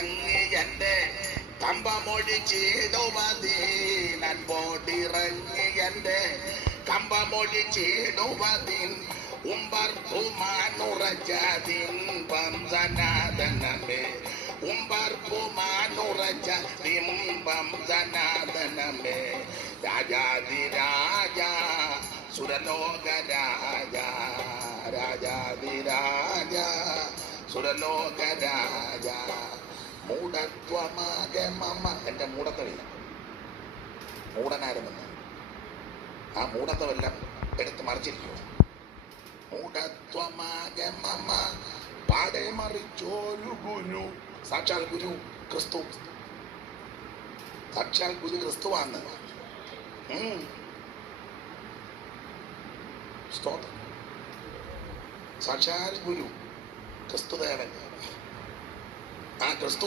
എന്റെ കമ്പമൊഴിച്ചിടുവതി നൻപോടിറങ്ങി എന്റെ കമ്പമൊഴിച്ചിടുവതിൻ ഉമ്പർപ്പുമാനുറച്ചതിമ്പം സനാതനമേ ഉമ്പർപ്പുമാനുറച്ചതിമ്പം സനാതനമേ രാജാതിരാജ സുരലോക രാജ രാജാതിരാജ സുരലോക രാജ മൂഢത്വമാകമമ. എൻ്റെ മൂഢത്തമില്ല, മൂഢനായിരുന്നെന്ന് ആ മൂഢത്വമെല്ലാം എടുത്ത് മറിച്ചിരിക്കുക. മൂഢത്വമാകമമ പാടെ മറിച്ചോരു ഗുരു. സാക്ഷാൽ ഗുരു ക്രിസ്തു, സാക്ഷാൽ ഗുരു ക്രിസ്തുവാണ്. സ്തോത്രം. സാക്ഷാൽ ഗുരു ക്രിസ്തുദേവൻ. ആ ക്രിസ്തു